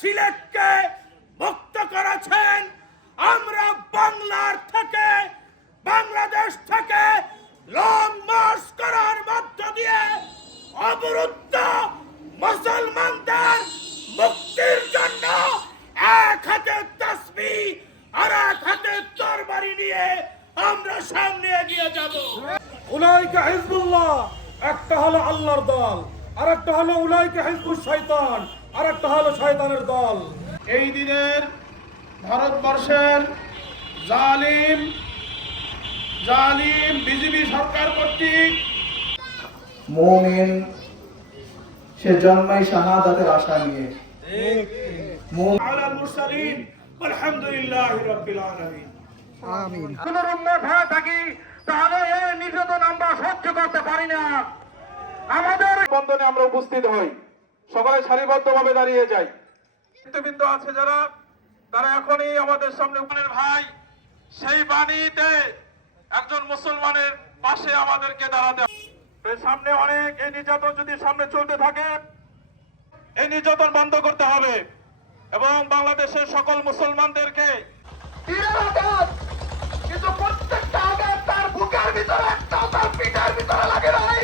সিলেটকে মুক্ত করেছেন। আমরা বাংলার থেকে, বাংলাদেশ থেকে লং মার্চ করার মধ্য দিয়ে অবরুদ্ধ মুসলমানদের মুক্তির জন্য এক হাতে তাসবিহ আর এক হাতে তরবারি নিয়ে আমরা সামনে এগিয়ে যাব। উলাইকা হিজবুল্লাহ, একটা হলো আল্লাহর দল, আর একটা হলো উলাইকা হিজবুশ শয়তান, আর একটা হলো শয়তানের দল। এই দিনের ভারতবর্ষের জালিম বিজেপি সরকার কর্তৃক মুমিন সে জন্মায় শাহাদাতের আশা নিয়ে। আলাল মুরসালিন আলহামদুলিল্লাহি রাব্বিল আলামিন। আমিন। কোন উম্মত হয়ে থাকি তাহলে এই নির্যাতন আমরা সহ্য করতে পারি না। আমাদের বন্ধনে আমরা উপস্থিত হই, সকালে সারিবদ্ধভাবে দাঁড়িয়ে যাই। নেতৃবৃন্দ আছে যারা, তারা এখনই আমাদের সামনে ভাই সেই বাণীতে একজন মুসলমানের পাশে আমাদেরকে দাঁড়াতে হবে। সামনে অনেক এই নির্যাতন যদি সামনে চলতে থাকে, এই নির্যাতন বন্ধ করতে হবে এবং বাংলাদেশের সকল মুসলমানদেরকে কিন্তু প্রত্যেকটা আঘাত তার বুকের ভিতরে একটা তার পিঠের ভিতরে লাগে নাই।